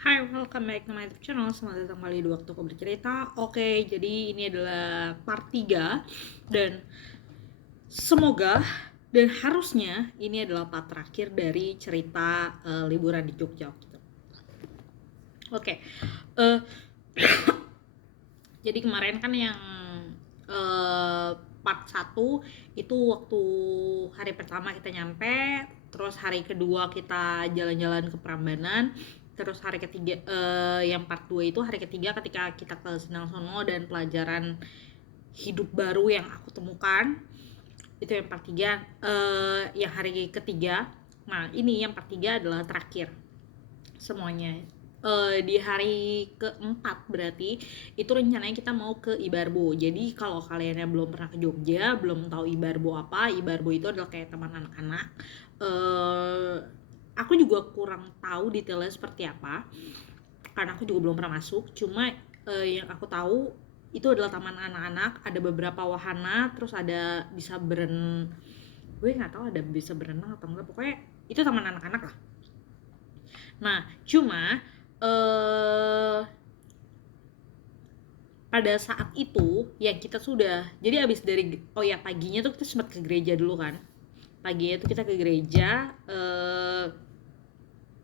Hai, welcome back to my YouTube channel. Selamat datang kembali di Waktuku Bercerita. Oke, jadi ini adalah part 3 dan semoga dan harusnya ini adalah part terakhir dari cerita liburan di Jogja gitu. Oke. eh, jadi kemarin kan yang part 1 itu waktu hari pertama kita nyampe, terus hari kedua kita jalan-jalan ke Prambanan, terus hari ketiga yang part 2 itu hari ketiga ketika kita ke Senang Sono dan pelajaran hidup baru yang aku temukan. Itu yang part 3. Yang hari ketiga, nah ini yang part 3 adalah terakhir semuanya. Di hari keempat berarti itu rencananya kita mau ke Ibarbo. Jadi kalau kalian yang belum pernah ke Jogja, belum tahu Ibarbo apa, Ibarbo itu adalah kayak teman anak-anak. Aku juga kurang tahu detailnya seperti apa karena aku juga belum pernah masuk. Cuma yang aku tahu itu adalah taman anak-anak, ada beberapa wahana, terus ada bisa gue nggak tahu ada bisa berenang atau enggak, pokoknya itu taman anak-anak lah. Nah, cuma pada saat itu yang kita sudah, jadi abis dari paginya tuh kita sempat ke gereja dulu kan. Paginya tuh kita ke gereja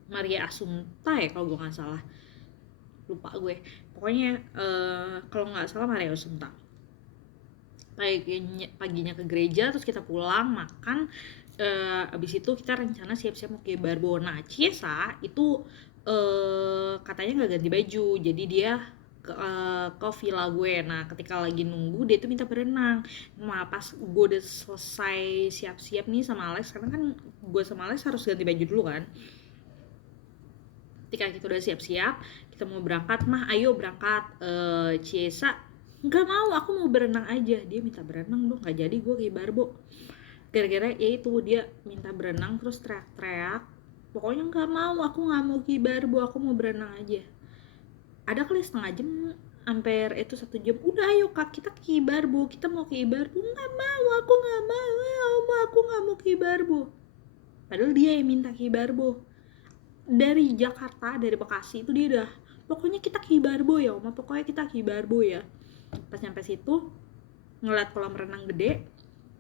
Maria Assumpta ya kalau gue nggak salah, lupa gue, pokoknya kalau nggak salah Maria Assumpta. Paginya ke gereja, terus kita pulang makan. Abis itu kita rencana siap-siap mau ke Barbo. Nah, Ciesa itu katanya nggak ganti baju, jadi dia ke villa gue. Nah, ketika lagi nunggu dia tuh minta berenang. Nah, pas gue udah selesai siap-siap nih sama Alex, karena kan gue sama Alex harus ganti baju dulu kan. Ketika kita udah siap-siap, kita mau berangkat, mah ayo berangkat. Ciesa nggak mau, aku mau berenang aja. Dia minta berenang dong, nggak jadi gue ke Barbo. Gara-gara ya itu dia minta berenang terus teriak-teriak, pokoknya nggak mau, aku nggak mau ke Barbo, aku mau berenang aja. Ada kali setengah jam, hampir itu 1 jam. Udah ayo kak, kita ke Barbo, kita mau ke Barbo. Nggak mau, aku nggak mau, aku nggak mau ke Barbo. Padahal dia yang minta ke Barbo. Dari Jakarta, dari Bekasi itu dia udah, pokoknya kita ke Barbo ya Oma, pokoknya kita ke Barbo ya. Pas nyampe situ ngeliat kolam renang gede,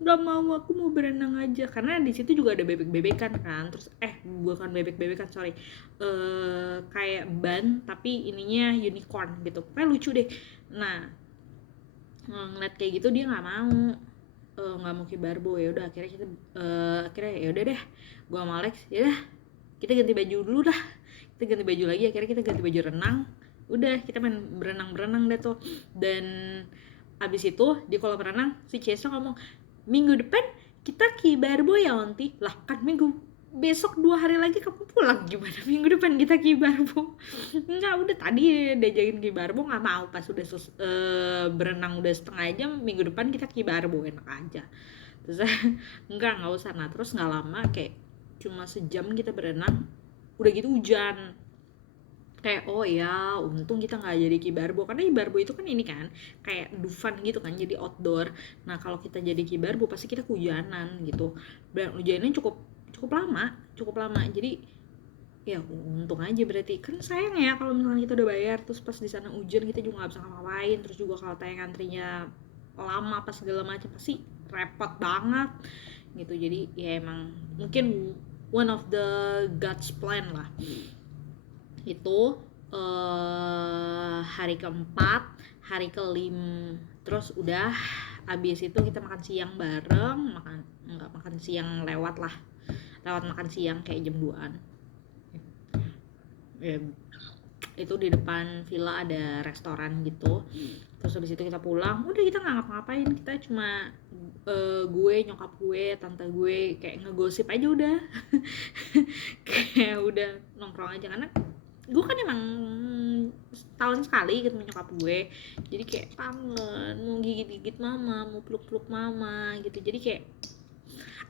nggak mau, aku mau berenang aja. Karena di situ juga ada bebek-bebekan kan, terus bukan bebek-bebekan, sorry, kayak ban tapi ininya unicorn gitu, kayak lucu deh. Nah, ngeliat kayak gitu dia nggak mau, nggak mau ke Barbo. Ya udah akhirnya kita akhirnya ya udah deh, gua sama Alex ya udah kita ganti baju dulu dah. Kita ganti baju lagi, akhirnya kita ganti baju renang. Udah kita main berenang deh tuh. Dan abis itu di kolam renang si Cesa ngomong, minggu depan kita ke Barbo ya Onti. Lah kan besok 2 hari lagi kamu pulang, gimana minggu depan kita ke Barbo? Enggak, udah tadi diajakin ke Barbo nggak mau. Pas udah berenang udah setengah jam, minggu depan kita ke Barbo, enak aja. Terus nggak usah. Nah terus nggak lama, kayak cuma sejam kita berenang udah gitu hujan. Kayak oh ya untung kita nggak jadi ke Barbo, karena di Barbo itu kan ini kan kayak Dufan gitu kan, jadi outdoor. Nah kalau kita jadi ke Barbo pasti kita kehujanan gitu, dan hujannya cukup cukup lama. Jadi ya untung aja, berarti kan sayang ya kalau misalnya kita udah bayar terus pas di sana hujan, kita juga nggak bisa ngapain. Terus juga kalau tayang antrinya lama pas segala macam pasti repot banget gitu. Jadi ya emang mungkin one of the God's plan lah. Itu hari keempat, hari kelima, terus udah abis itu kita makan siang bareng, nggak makan siang lewat makan siang kayak jam 2-an ya. Itu di depan villa ada restoran gitu. Terus habis itu kita pulang, udah kita nggak ngapa-ngapain, kita cuma gue, nyokap gue, tante gue kayak ngegosip aja udah. Kayak udah nongkrong aja, karena gue kan emang tahun sekali ketemu nyokap gue, jadi kayak kangen, mau gigit-gigit mama, mau peluk-peluk mama gitu. Jadi kayak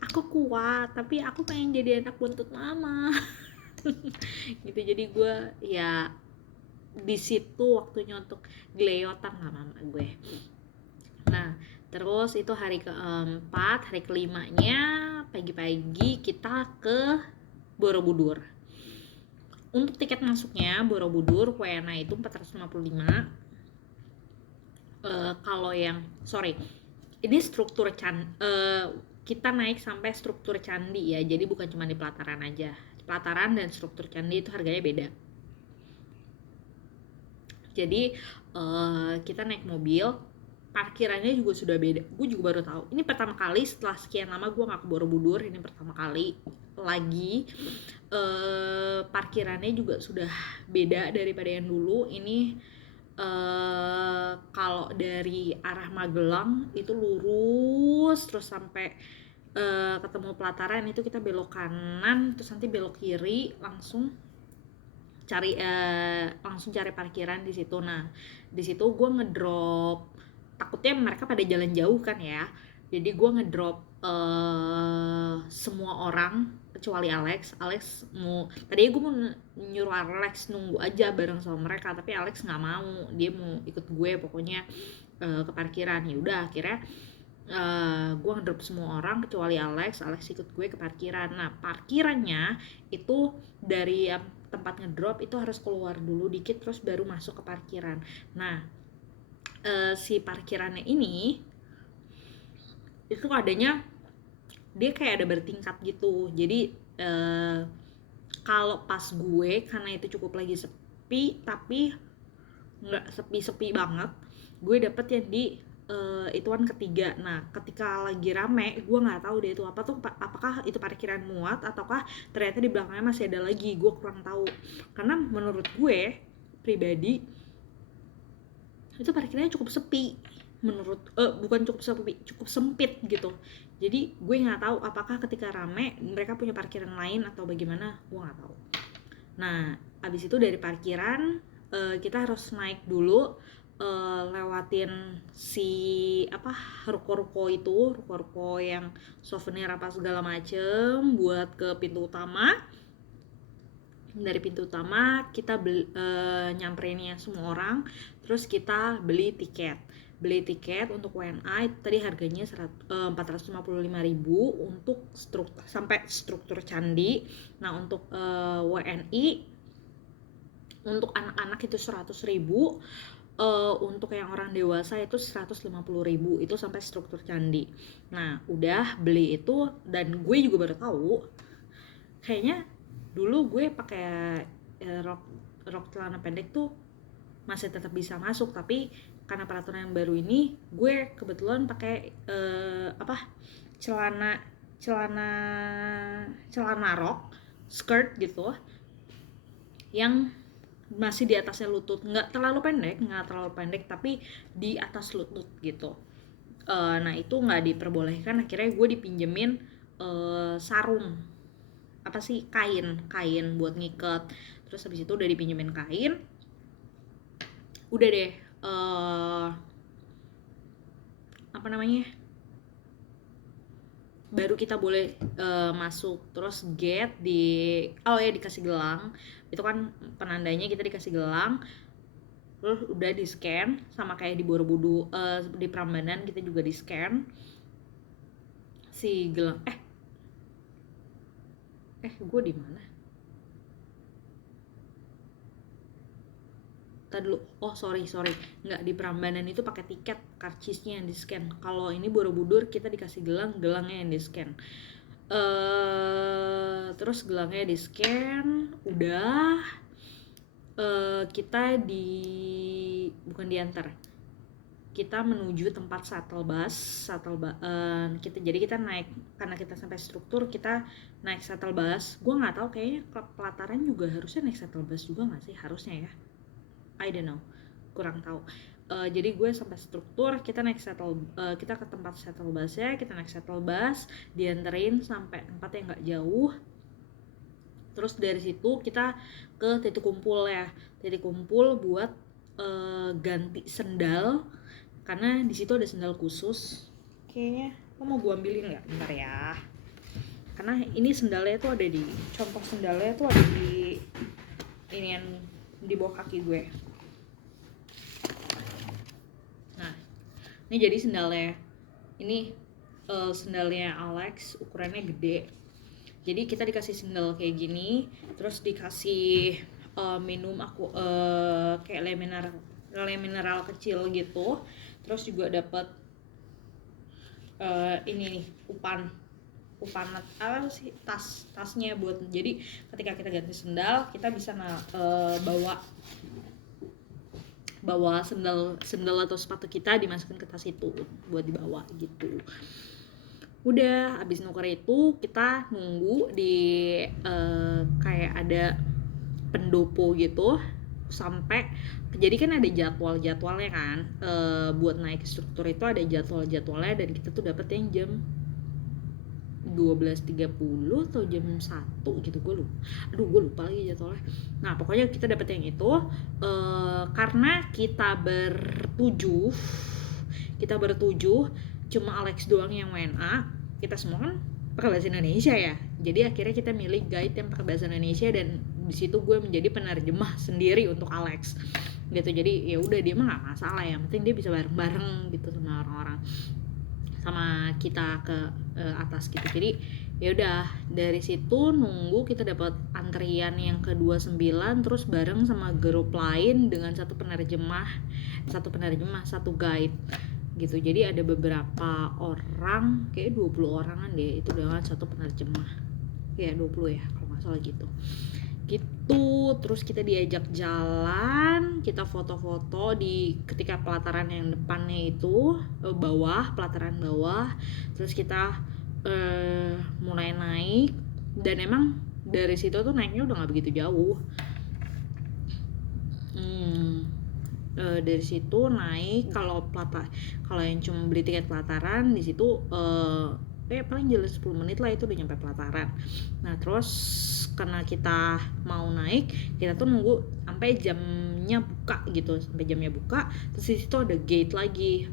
aku kuat tapi aku pengen jadi anak buntut mama. Gitu. Jadi gue ya di situ waktunya untuk geleyotan sama mama gue. Nah terus itu hari keempat, hari kelimanya pagi-pagi kita ke Borobudur. Untuk tiket masuknya Borobudur WNA itu 455. Kalau yang ini struktur kita naik sampai struktur candi ya, jadi bukan cuma di pelataran aja. Pelataran dan struktur candi itu harganya beda. Jadi kita naik mobil, parkirannya juga sudah beda. Gue juga baru tahu. Ini pertama kali setelah sekian lama gue nggak ke Borobudur. Ini pertama kali lagi parkirannya juga sudah beda daripada yang dulu. Ini kalau dari arah Magelang itu lurus terus sampai ketemu pelataran itu kita belok kanan, terus nanti belok kiri langsung cari parkiran di situ. Nah di situ gue ngedrop, takutnya mereka pada jalan jauh kan ya, jadi gue ngedrop semua orang kecuali Alex mau, tadi gue mau nyuruh Alex nunggu aja bareng sama mereka, tapi Alex nggak mau, dia mau ikut gue pokoknya ke parkiran. Ya udah akhirnya gue ngedrop semua orang kecuali Alex ikut gue ke parkiran. Nah parkirannya itu dari tempat ngedrop itu harus keluar dulu dikit terus baru masuk ke parkiran. Nah si parkirannya ini itu adanya dia kayak ada bertingkat gitu. Jadi kalau pas gue karena itu cukup lagi sepi, tapi nggak sepi banget, gue dapet yang di ituan ketiga. Nah ketika lagi rame gue nggak tahu deh itu apa tuh, apakah itu parkiran muat ataukah ternyata di belakangnya masih ada lagi, gue kurang tahu. Karena menurut gue pribadi itu parkirnya cukup sepi, bukan cukup sepi, cukup sempit gitu. Jadi gue nggak tahu apakah ketika rame mereka punya parkiran lain atau bagaimana, gue nggak tahu. Nah abis itu dari parkiran kita harus naik dulu, lewatin si ruko-ruko yang souvenir apa segala macem buat ke pintu utama. Dari pintu utama kita nyamperinnya semua orang, terus kita beli tiket untuk WNA itu tadi harganya 455.000 untuk sampai struktur candi. Nah untuk WNI untuk anak-anak itu 100.000, untuk yang orang dewasa itu 150.000 itu sampai struktur candi. Nah udah beli itu, dan gue juga baru tahu kayaknya dulu gue pakai rok celana pendek tuh masih tetap bisa masuk, tapi karena peraturan yang baru ini gue kebetulan pakai celana rok skirt gitu yang masih di atasnya lutut, nggak terlalu pendek tapi di atas lutut gitu. Nah itu nggak diperbolehkan, akhirnya gue dipinjemin sarung kain buat ngiket. Terus habis itu udah dipinjemin kain, udah deh baru kita boleh masuk. Terus gate dikasih gelang, itu kan penandanya kita dikasih gelang. Terus udah di scan sama kayak di Borobudur, di Prambanan kita juga di scan si gelang. Gue di mana? Tadi dulu. Oh sorry, nggak, di Prambanan itu pakai tiket, karcisnya yang di scan. Kalau ini Borobudur kita dikasih gelangnya yang di scan. Terus gelangnya di scan, udah kita bukan diantar, kita menuju tempat shuttle bus. Jadi kita naik, karena kita sampai struktur kita naik shuttle bus. Gue nggak tahu, kayaknya pelataran juga harusnya naik shuttle bus juga nggak sih, harusnya ya, I don't know, kurang tahu. Jadi gue sampai struktur, kita naik kita ke tempat shuttle busnya, kita naik shuttle bus, dianterin sampai tempat yang nggak jauh. Terus dari situ kita ke titik kumpul buat ganti sendal, karena di situ ada sendal khusus. Kayaknya lo mau gue ambilin nggak? Bentar ya. Karena ini sendalnya tuh ada contoh sendalnya tuh ada di ini yang di bawah kaki gue. Nah, ini jadi sendalnya. Ini sendalnya Alex, ukurannya gede. Jadi kita dikasih sendal kayak gini, terus dikasih minum aku kayak le mineral kecil gitu, terus juga dapat ini nih upan apa sih, tasnya buat, jadi ketika kita ganti sendal kita bisa bawa sendal atau sepatu kita dimasukin ke tas itu buat dibawa gitu. Udah abis nuker itu kita nunggu di kayak ada pendopo gitu sampai, jadi kan ada jadwalnya kan, buat naik struktur itu ada jadwalnya, dan kita tuh dapet yang jam 12.30 atau jam 1 gitu, gue lupa lagi jadwalnya. Nah pokoknya kita dapet yang itu, karena kita bertujuh cuma Alex doang yang WNA, kita semua kan pakai bahasa Indonesia ya, jadi akhirnya kita milih guide yang pakai bahasa Indonesia, dan di situ gue menjadi penerjemah sendiri untuk Alex gitu. Jadi ya udah, dia mah nggak masalah, yang penting dia bisa bareng-bareng gitu sama orang-orang, sama kita ke atas gitu. Jadi ya udah, dari situ nunggu kita dapat antrian yang ke-29, terus bareng sama grup lain dengan satu penerjemah, satu guide gitu. Jadi ada beberapa orang, kayak 20 orangan deh itu dengan satu penerjemah, ya 20 ya kalau nggak salah gitu. Terus kita diajak jalan, kita foto-foto di ketika pelataran yang depannya itu, pelataran bawah, terus kita mulai naik, dan emang dari situ tuh naiknya udah nggak begitu jauh. Dari situ naik, kalau yang cuma beli tiket pelataran di situ paling jalan 10 menit lah itu udah nyampe pelataran. Nah terus karena kita mau naik, kita tuh nunggu sampai jamnya buka gitu, terus di situ ada gate lagi,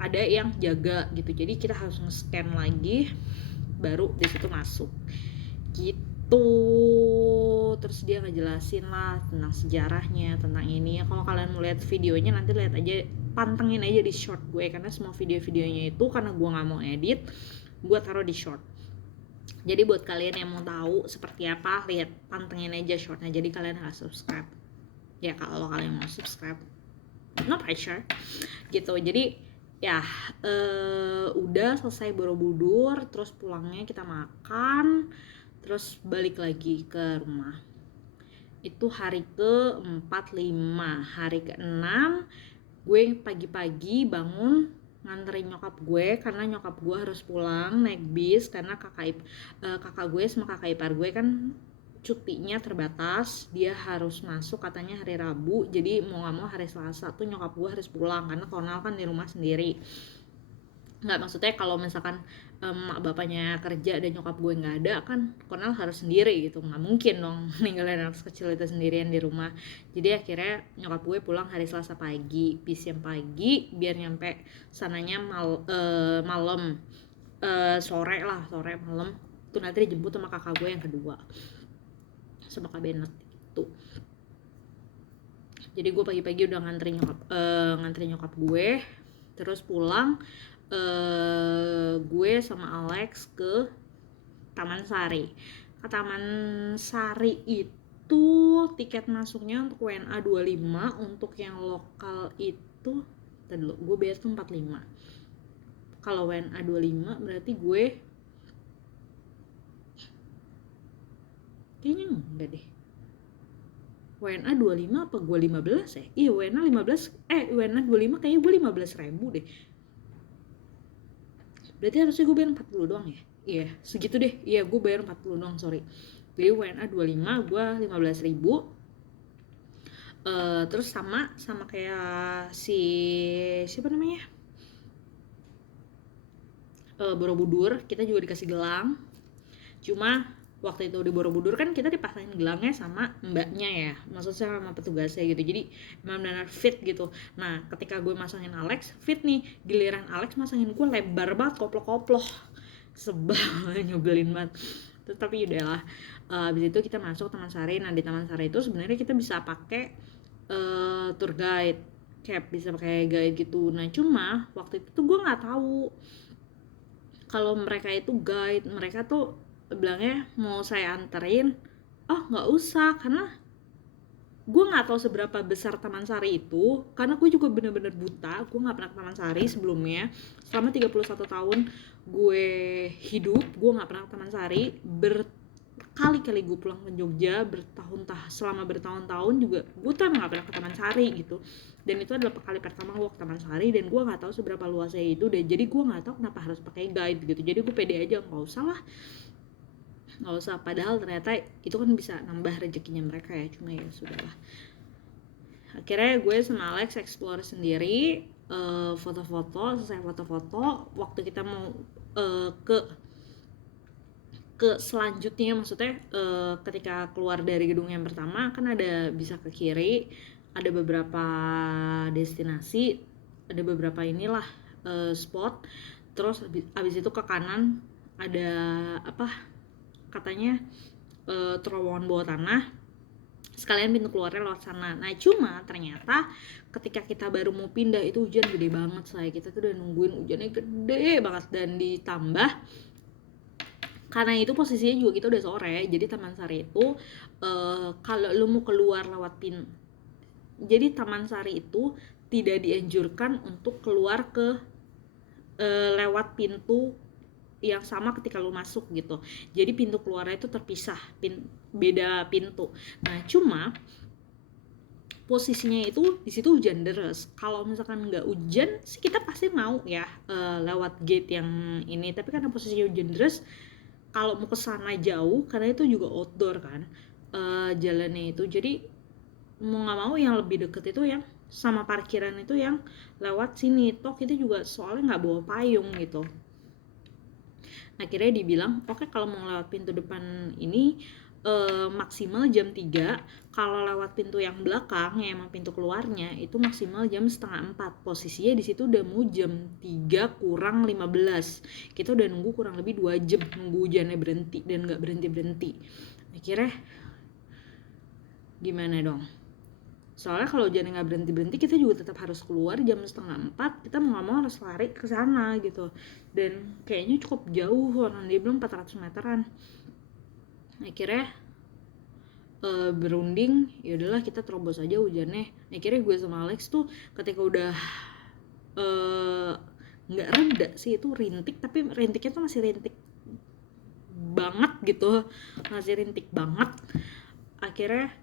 ada yang jaga gitu, jadi kita harus nge-scan lagi baru di situ masuk gitu. Terus dia ngejelasin lah tentang sejarahnya, tentang ini ya. Kalau kalian mau lihat videonya nanti lihat aja, pantengin aja di short gue, karena semua video-videonya itu karena gue nggak mau edit, gue taruh di short. Jadi buat kalian yang mau tahu seperti apa, lihat, pantengin aja shortnya. Jadi kalian harus subscribe ya, kalau kalian mau subscribe, no pressure gitu. Jadi ya udah selesai Borobudur, terus pulangnya kita makan, terus balik lagi ke rumah. Itu hari ke-45. Hari ke-6 gue pagi-pagi bangun nganterin nyokap gue, karena nyokap gue harus pulang naik bis, karena kakak gue sama kakak ipar gue kan cutinya terbatas, dia harus masuk katanya hari Rabu, jadi mau gak mau hari Selasa tuh nyokap gue harus pulang, karena Konal kan di rumah sendiri. Nggak, maksudnya kalau misalkan mak bapaknya kerja dan nyokap gue nggak ada kan, Konal harus sendiri gitu, nggak mungkin dong ninggalin anak kecil itu sendirian di rumah. Jadi akhirnya nyokap gue pulang hari Selasa pagi, bis yang pagi, biar nyampe sananya malam, sore malam tuh nanti dijemput sama kakak gue yang kedua, sama Kak Benet itu. Jadi gue pagi-pagi udah nganterin nyokap gue, terus pulang. Gue sama Alex ke Taman Sari. Ke Taman Sari itu tiket masuknya untuk WNA 25, untuk yang lokal itu tadi dulu gue bayar tuh 45. Kalau WNA 25 berarti gue kayaknya enggak deh. WNA 25 apa gue 15 ya? Iya WNA 15, WNA 25 kayaknya gue 15.000 deh. Berarti harusnya gue bayar 40 doang ya? Iya segitu deh, iya gue bayar 40 doang, sorry. Jadi WNA 25 gue 15.000. Terus sama kayak siapa namanya, Borobudur, kita juga dikasih gelang. Cuma waktu itu di Borobudur kan kita dipasangin gelangnya sama mbaknya ya, maksudnya sama petugasnya gitu, jadi benar-benar fit gitu. Nah ketika gue masangin Alex fit nih, giliran Alex masangin gue lebar banget, koplo-koplo, sebel nyebelin banget. Tapi udahlah, abis itu kita masuk Taman Sari. Nah di Taman Sari itu sebenarnya kita bisa pakai tour guide, kayak bisa pakai guide gitu. Nah cuma waktu itu tuh gue nggak tahu kalau mereka itu guide, mereka tuh bilangnya mau saya anterin, oh nggak usah, karena gue nggak tahu seberapa besar Taman Sari itu, karena gue juga bener-bener buta. Gue nggak pernah ke Taman Sari sebelumnya. Selama 31 tahun gue hidup, gue nggak pernah ke Taman Sari. Berkali-kali gue pulang ke Jogja, selama bertahun-tahun juga gue tuh nggak pernah ke Taman Sari gitu. Dan itu adalah kali pertama gue ke Taman Sari, dan gue nggak tahu seberapa luasnya itu, dan jadi gue nggak tahu kenapa harus pakai guide gitu. Jadi gue pede aja, nggak usah, padahal ternyata itu kan bisa nambah rezekinya mereka ya, cuma ya sudahlah. Akhirnya gue sama Alex explore sendiri, foto-foto. Selesai foto-foto, waktu kita mau ke selanjutnya, maksudnya ketika keluar dari gedung yang pertama kan ada bisa ke kiri, ada beberapa destinasi, ada beberapa inilah spot. Terus abis itu ke kanan ada apa katanya terowongan bawah tanah, sekalian pintu keluarnya lewat sana. Nah cuma ternyata ketika kita baru mau pindah itu hujan gede banget, kita tuh udah nungguin hujannya gede banget, dan ditambah karena itu posisinya juga kita udah sore. Jadi Taman Sari itu kalau lu mau keluar lewat jadi Taman Sari itu tidak dianjurkan untuk keluar ke lewat pintu yang sama ketika lu masuk gitu. Jadi pintu keluarnya itu terpisah, beda pintu. Nah cuma posisinya itu di situ hujan deras. Kalau misalkan nggak hujan sih kita pasti mau ya lewat gate yang ini. Tapi karena posisinya hujan deras, kalau mau ke sana jauh, karena itu juga outdoor kan jalannya itu. Jadi mau nggak mau yang lebih deket itu yang sama parkiran itu yang lewat sini. Toh kita juga soalnya nggak bawa payung gitu. Akhirnya dibilang oke, kalau mau lewat pintu depan ini maksimal jam 3. Kalau lewat pintu yang belakang yang emang pintu keluarnya itu maksimal jam setengah 4. Posisinya di situ udah mau jam 3 kurang 15. Kita udah nunggu kurang lebih 2 jam nunggu hujannya berhenti dan nggak berhenti. Akhirnya gimana dong? Soalnya kalau hujannya nggak berhenti kita juga tetap harus keluar jam setengah 4. Kita mau nggak mau harus lari ke sana gitu, dan kayaknya cukup jauh, orang dia bilang 400 meteran. Akhirnya berunding, ya udahlah kita terobos aja hujannya. Akhirnya gue sama Alex tuh ketika udah nggak reda sih, itu rintik, tapi rintiknya tuh masih rintik banget gitu, masih rintik banget. Akhirnya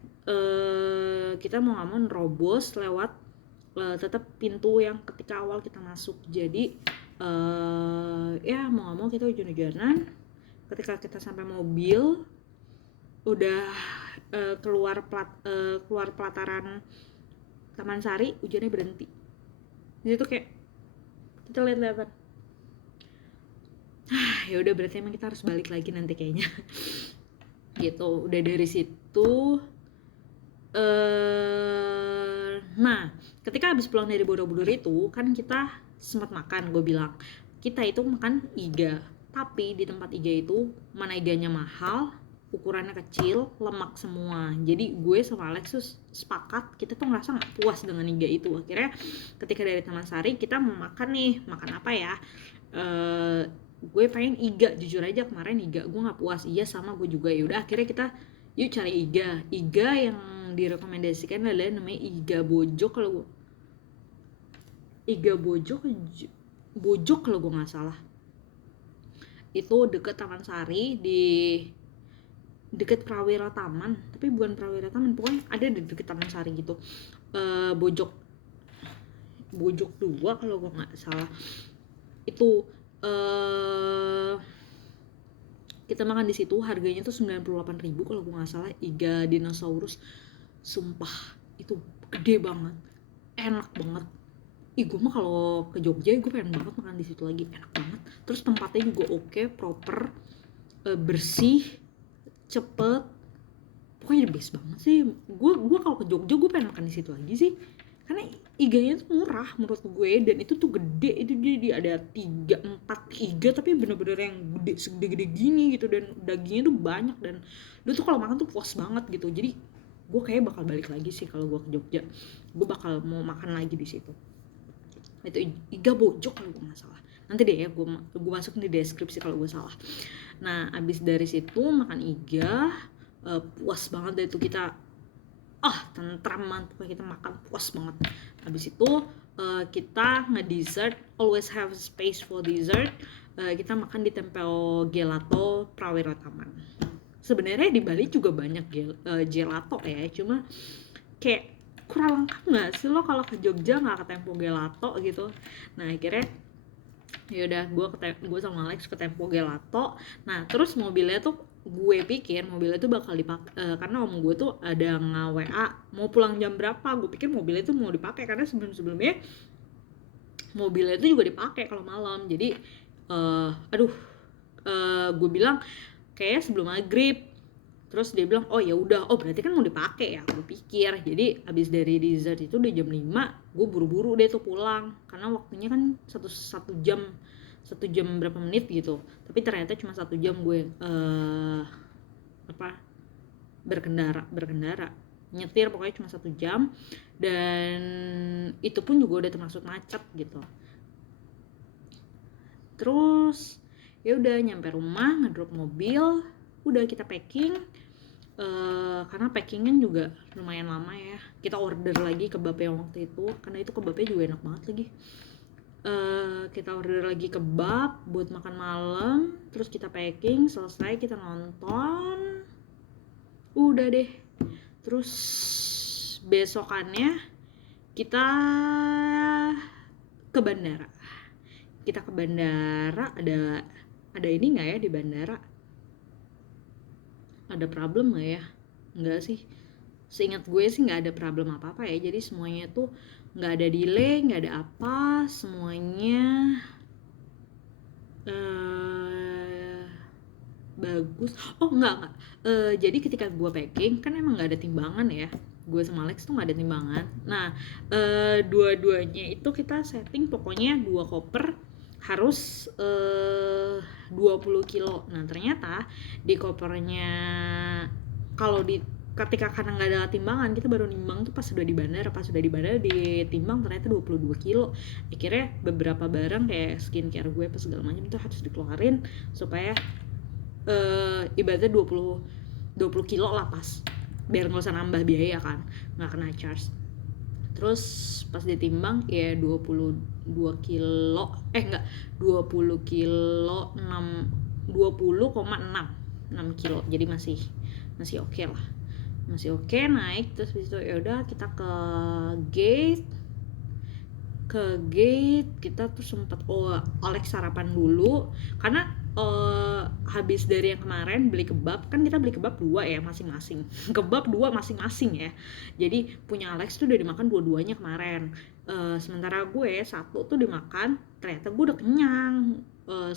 kita mau nggak mau nerobos lewat tetap pintu yang ketika awal kita masuk. Jadi ya mau nggak mau kita hujan-hujanan. Ketika kita sampai mobil udah keluar pelataran Taman Sari, hujannya berhenti. Di situ kayak kita lihat-lihatan, ya udah berarti emang kita harus balik lagi nanti kayaknya. Gitu. Udah dari situ nah ketika habis pulang dari Borobudur itu kan kita sempat makan. Gue bilang kita itu makan iga, tapi di tempat iga itu mana iganya mahal, ukurannya kecil, lemak semua. Jadi gue sama Alex tuh sepakat kita tuh ngerasa gak puas dengan iga itu. Akhirnya ketika dari Taman Sari kita mau makan apa ya, gue pengen iga, jujur aja kemarin iga gue gak puas. Iya sama gue juga. Yaudah akhirnya kita yuk cari iga yang direkomendasikan adalah namanya iga bojok. Kalau iga bojok kalau gue nggak salah itu deket Taman Sari, di deket Prawira Taman, tapi bukan Prawira Taman, pokoknya ada di deket Taman Sari gitu. Bojok 2 kalau gue nggak salah itu. Kita makan di situ, harganya tuh 98.000 kalau gue nggak salah, iga dinosaurus. Sumpah itu gede banget, enak banget. Gue mah kalau ke Jogja gue pengen banget makan di situ lagi, enak banget. Terus tempatnya juga oke, proper, bersih, cepet, pokoknya the best banget sih. Gue kalau ke Jogja gue pengen makan di situ lagi sih, karena iganya tuh murah menurut gue, dan itu tuh gede. Itu dia ada 3-4 iga tapi bener-bener yang segede-gede gini gitu, dan dagingnya tuh banyak, dan lu tuh kalau makan tuh puas banget gitu. Jadi gue kayak bakal balik lagi sih kalau gue ke Jogja, gue bakal mau makan lagi di situ. Itu iga bojok kalau gue nggak salah. Nanti deh ya gue masukin di deskripsi kalau gue salah. Nah abis dari situ makan iga, puas banget deh tuh kita, tentram banget, pokoknya kita makan puas banget. Habis itu kita nge-dessert, always have space for dessert. Kita makan di Tempel Gelato Prawiro Taman. Sebenarnya di Bali juga banyak gelato ya, cuma kayak kurang lengkap nggak sih lo kalau ke Jogja nggak ke Tempo Gelato gitu. Nah akhirnya yaudah gue sama Alex ke Tempo Gelato. Nah terus mobilnya tuh gue pikir mobilnya tuh bakal dipakai karena om gue tuh ada nge-WA mau pulang jam berapa. Gue pikir mobilnya tuh mau dipakai karena sebelumnya mobilnya itu juga dipakai kalau malam. Jadi gue bilang kayaknya sebelum maghrib. Terus dia bilang oh ya udah, berarti kan mau dipakai ya, gue pikir. Jadi abis dari dessert itu udah jam 5, gue buru-buru deh tuh pulang karena waktunya kan satu jam berapa menit gitu. Tapi ternyata cuma 1 jam gue berkendara nyetir, pokoknya cuma 1 jam, dan itu pun juga udah termasuk macet gitu. Terus ya udah nyampe rumah, ngedrop mobil, udah kita packing. Karena packingan juga lumayan lama ya. Kita order lagi kebab yang waktu itu, karena itu kebabnya juga enak banget lagi. Kita order lagi kebab buat makan malam. Terus kita packing, selesai kita nonton, udah deh. Terus besokannya kita ke bandara. Ada ini nggak ya di bandara? Ada problem nggak ya? Enggak sih, seingat gue sih nggak ada problem apa-apa ya. Jadi semuanya tuh nggak ada delay, nggak ada apa, semuanya bagus. Enggak. Jadi ketika gue packing kan emang nggak ada timbangan ya. Gue sama Alex tuh nggak ada timbangan. Nah dua-duanya itu kita setting pokoknya 2 koper harus 20 kilo. Nah ternyata di kopernya, kalau ketika karena nggak ada timbangan, kita baru nimbang tuh pas sudah di bandara ditimbang ternyata 22 kilo. Akhirnya beberapa barang kayak skincare gue apa segala macam itu harus dikeluarin supaya ibaratnya 20 kilo lah pas, biar nggak usah nambah biaya kan, nggak kena charge. Terus pas ditimbang ya 20,6 kilo, jadi masih oke lah, masih oke naik. Terus habis itu ya udah kita ke gate kita tuh sempat Alex sarapan dulu karena habis dari yang kemarin beli kebab, kan kita beli kebab 2 ya masing-masing kebab 2 masing-masing ya, jadi punya Alex tuh udah dimakan dua-duanya kemarin. Sementara gue satu tuh dimakan, ternyata gue udah kenyang.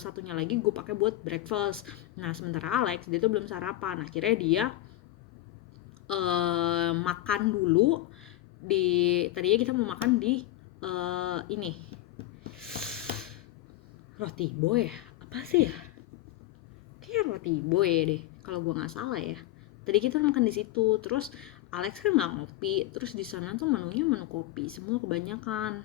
Satunya lagi gue pakai buat breakfast. Nah sementara Alex dia tuh belum sarapan, akhirnya dia makan dulu tadinya kita mau makan di ini roti boy apa sih ya, kayak roti boy deh kalau gue nggak salah ya. Tadi kita makan di situ, terus Alex kan nggak ngopi, terus di sana tuh menunya menu kopi semua kebanyakan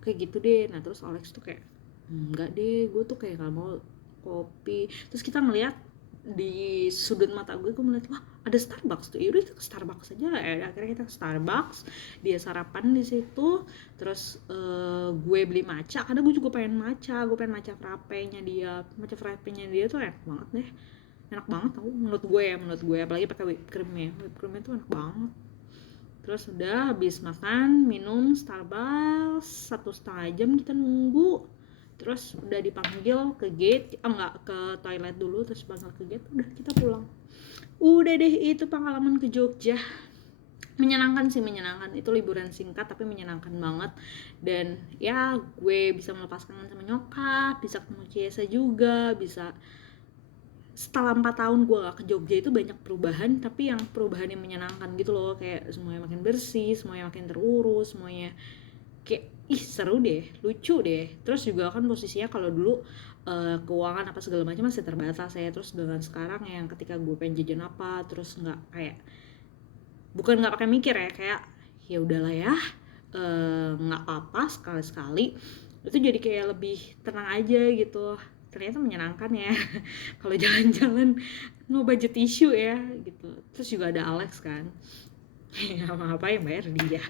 kayak gitu deh. Nah terus Alex tuh kayak enggak deh, gue tuh kayak nggak mau kopi. Terus kita ngeliat di sudut mata gue melihat wah ada Starbucks tuh, yaudah kita ke Starbucks aja ya. Akhirnya kita ke Starbucks, dia sarapan di situ. Terus gue beli matcha karena gue juga pengen matcha frappe-nya dia. Matcha frappe-nya dia tuh enak banget deh, enak banget tau menurut gue apalagi pakai whipped creamnya tuh enak banget. Terus udah habis makan minum Starbucks 1,5 jam kita nunggu. Terus udah dipanggil ke gate, ke toilet dulu, terus panggil ke gate, udah kita pulang. Udah deh, itu pengalaman ke Jogja. Menyenangkan, itu liburan singkat tapi menyenangkan banget. Dan ya gue bisa melepas kangen sama nyokap, bisa ketemu Ciesa juga, bisa setelah 4 tahun gue gak ke Jogja itu banyak perubahan, tapi yang perubahan yang menyenangkan gitu loh, kayak semuanya makin bersih, semuanya makin terurus, semuanya kayak seru deh, lucu deh. Terus juga kan posisinya kalau dulu keuangan apa segala macam masih terbatas ya. Terus dengan sekarang yang ketika gue pengen jajan apa, terus bukan nggak pakai mikir ya, kayak ya udahlah ya, nggak apa-apa sekali-sekali, itu jadi kayak lebih tenang aja gitu. ternyata menyenangkan ya. Kalau jalan-jalan no budget issue ya gitu. Terus juga ada Alex kan. Apa yang bayar dia.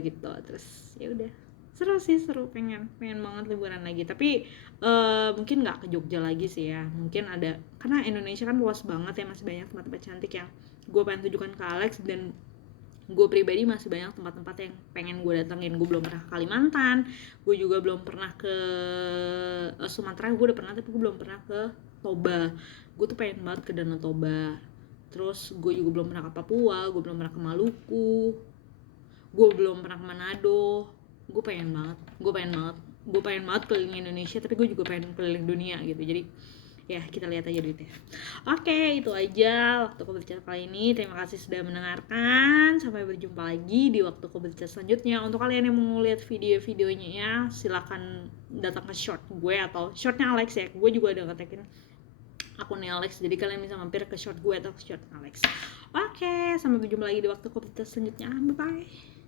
Gitu. Terus ya udah. Seru sih, seru, pengen banget liburan lagi. Tapi mungkin nggak ke Jogja lagi sih ya. Mungkin ada, karena Indonesia kan luas banget ya, masih banyak tempat-tempat cantik yang gue pengen tunjukkan ke Alex, dan gue pribadi masih banyak tempat-tempat yang pengen gue datengin. Gue belum pernah ke Kalimantan, gue juga belum pernah ke Sumatera. Gue udah pernah tapi gue belum pernah ke Toba. Gue tuh pengen banget ke Danau Toba. Terus gue juga belum pernah ke Papua, gue belum pernah ke Maluku, gue belum pernah ke Manado. Gue pengen banget keliling Indonesia, tapi gue juga pengen keliling dunia gitu. Jadi ya kita lihat aja duitnya. Oke, itu aja waktu Kau Berbicara kali ini. Terima kasih sudah mendengarkan. Sampai berjumpa lagi di waktu Kau Berbicara selanjutnya. Untuk kalian yang mau lihat video-videonya ya, silakan datang ke short gue atau shortnya Alex ya. Gue juga udah ngetekin akunnya Alex, jadi kalian bisa mampir ke short gue atau ke short Alex. Oke, sampai berjumpa lagi di waktu Kau Berbicara selanjutnya. Bye bye.